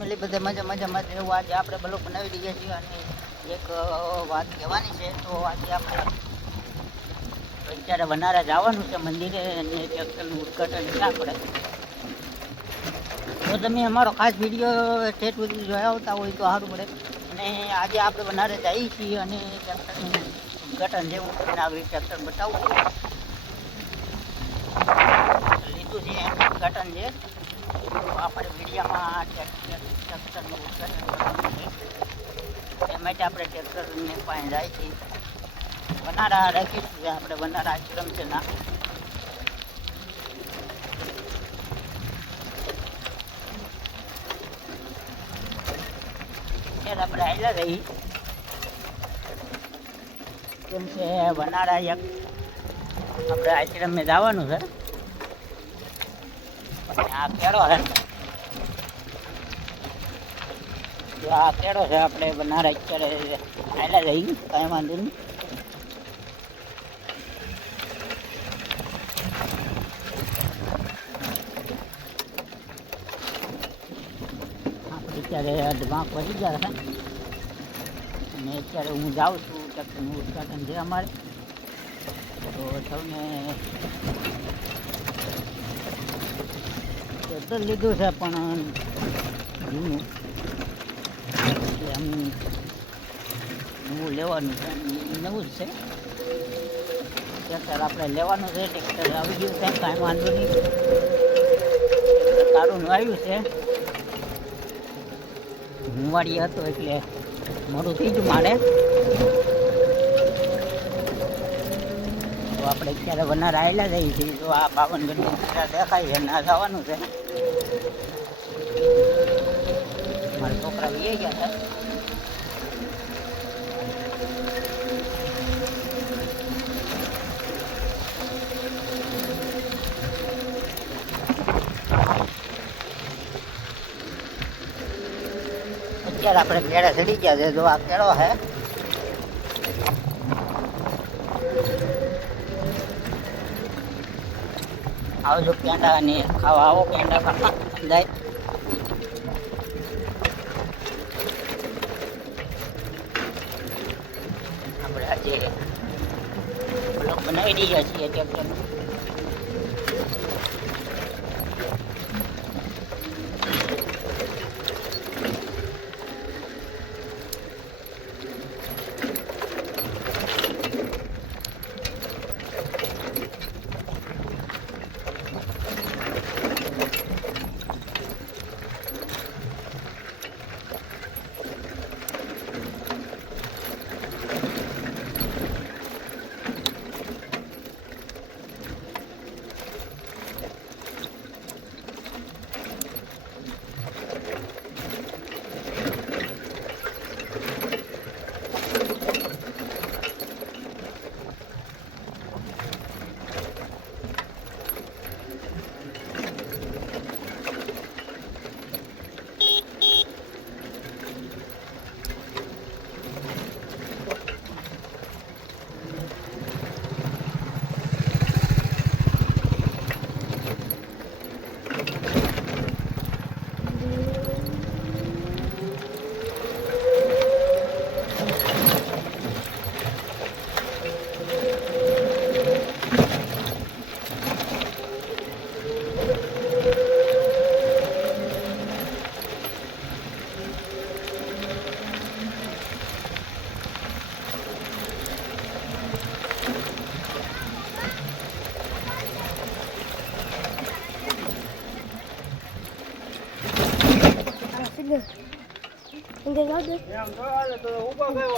બધા મજામાં એવું આજે આપણે બ્લોગ બનાવી રહ્યા છીએ અને એક વાત કહેવાની છે. તો આજે આપણે અત્યારે વનારા જવાનું છે મંદિરે અને ટ્રેક્ટરનું ઉદ્ઘાટન છે આપણે. તો તમે અમારો ખાસ વિડીયો ઠેઠ સુધી જોયા આવતા હોય તો સારું પડે. અને આજે આપણે વનારે જઈએ છીએ અને ટ્રેક્ટરનું ઉદ્ઘાટન છે. હું તમને આવી ટ્રેક્ટર બતાવું લીધું છે ઉદ્ઘાટન છે. આપણે વિડીયામાં ટ્રેક્ટરનું ઉદ્ઘાટન કરવાનું છે એ માટે આપણે ટ્રેક્ટરને પાસે જાય છીએ. વનારા રાખીશું આપણે, વનારા આશ્રમ છે ના. ત્યારે આપણે આવેલા રહી કેમ કે વનારા એક આપણે આશ્રમે જવાનું છે. આ કેળો છે, આ કેળો છે. આપણે વનારા અત્યારે આવેલા રહી, કાંઈ વાંધો નહીં. અત્યારે અડવાંક વધી ગયા છે અને અત્યારે હું જાઉં છું. ટ્રેક્ટરનું ઉદ્ઘાટન છે અમારે, તો સૌને ટ્રેક્ટર લીધું છે પણ જૂનું, એટલે નવું લેવાનું છે. નવું જ છે ટ્રેક્ટર, આપણે લેવાનું છે. ટ્રેક્ટર આવી ગયું છે, કાંઈ વાંધો નહીં. સારું આવ્યું છે. હુંવાડી હતો એટલે મોડું થઈ ગયું મારે. તો આપણે અત્યારે વનાર આવેલા જઈએ છીએ. તો આ પાવનગઢનું દેખાય છે, ના જવાનું છે. મારા છોકરા વી ગયા છે. અત્યારે આપણે કેળા ચડી ગયા છે. જો આ કેળો છે, આવજો પેંડા અને ખાવા આવો. પેંડા ખાવા જાય. આપણે આજે બ્લોગ બનાવી રહ્યા છીએ ટ્રેક્ટરનું.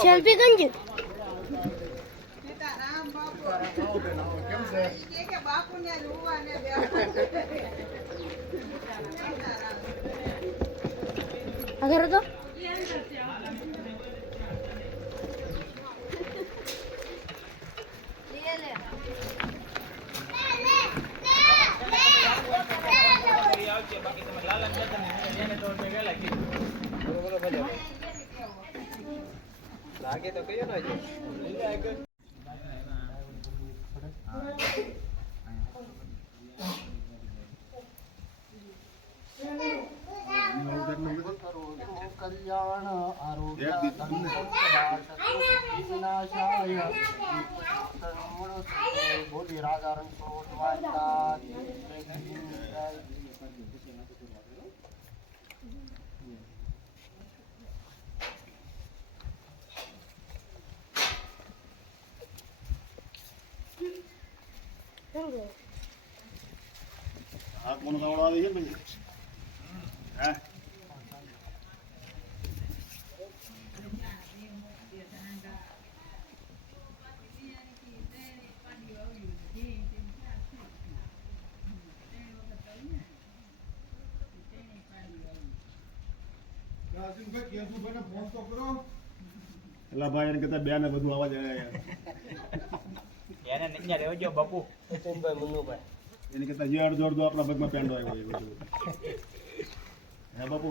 સેલ્ફી ગંજ અગર તો લાગે તો કયો ના જો કલ્યાણ આરોગ્ય વિનાશાય બોલી રાજા રણછોડ વાયદા આ કોણ ખવડાવે છે ભાઈ હે એલા ભાઈ એને કહેતા બે ને બધું અવાજ એને નીચે રહેજો બાપુ ભાઈ મુન્નુભાઈ એને કહેતા જે અડધો અડધો આપણા પગમાં પેંડો આવ્યો એ બધું હે બાપુ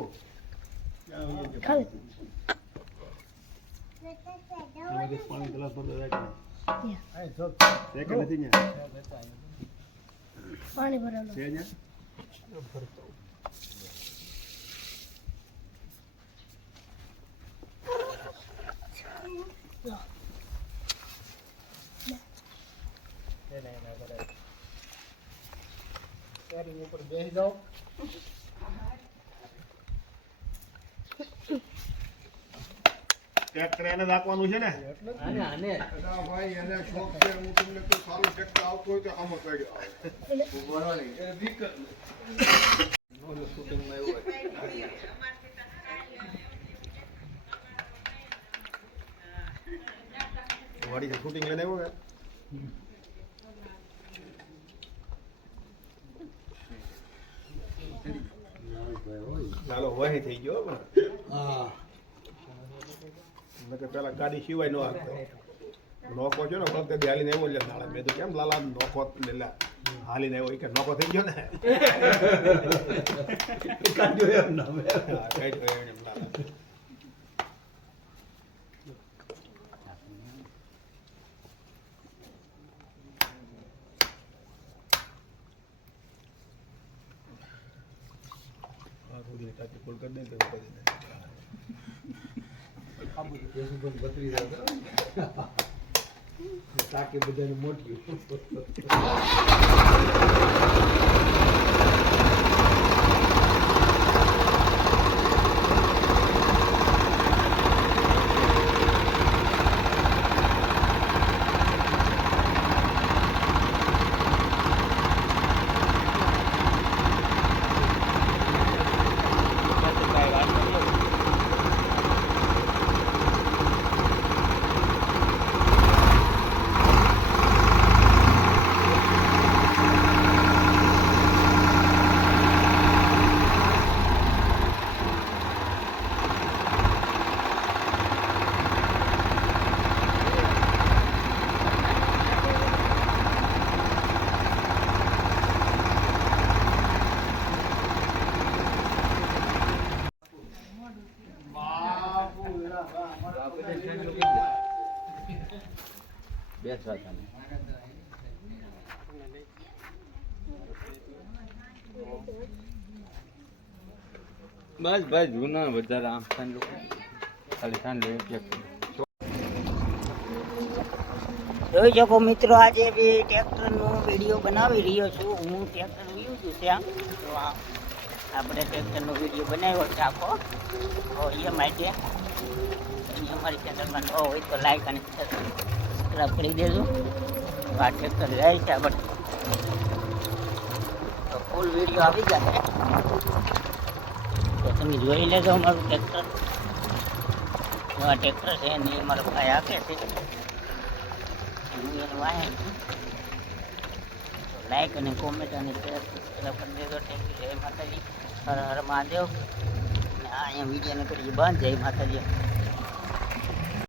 પાણી ગ્લાસ ભરતો જાય કે નથી ને પાણી ભરેલું છે ને ઉપર બેસી જાઓ ટ્રેક્ટર એને રાખવાનું છે ને ભાઈ એને શોખ છે હું તમને કોઈ સારું ટ્રેક્ટર આવતું હોય તો આમ કાઢ્યો શૂટિંગમાં એવું હોય વાડી શૂટિંગ લઈને આવ્યો કે ચાલો વહી થઈ ગયો હા મેં તો પેલા ગાડી સિવાય ન આપતો નોકો છે ને વખતે હાલીને આવ્યો એટલે નાળા મેં તો કેમ લાલા નોકો લેલા હાલીને આવ્યો કે નોકો થઈ ગયો ને કાઢ્યો એમ ના કાઢ્યો એમ લાલા કોલ કરી દે તો કરી દે તાકે બધાને મોટી બસ બસ જૂના વધારે આમ થાન લોકો ખાલી થાન લે જોઈ શકો મિત્રો આજે બી ટ્રેક્ટરનો વિડીયો બનાવી રહ્યો છું હું ટ્રેક્ટર વ્યૂ છું ત્યાં તો આપણે ટ્રેક્ટરનો વિડીયો બનાવ્યો છે આખો તો એ માટે અમારી ચેનલમાં ન હોય તો લાઈક અને સબસ્ક્રાઈબ કરી દેજો આ ટ્રેક્ટર જાય છે આપણે તો ફૂલ વિડીયો આવી જશે તો તમે જોઈ લેજો અમારું ટ્રેક્ટર આ ટ્રેક્ટર છે ને એ મારો ભાઈ આપે છે હું એનું વાહન છું તો લાઈક અને કોમેન્ટ અને શેર સબસ્ક્રાઈબ કરી દેજો થેન્ક યુ જય માતાજી હર હર મહાદેવ અને આ અહીંયા વિડીયોને કરીએ બંધ જય માતાજી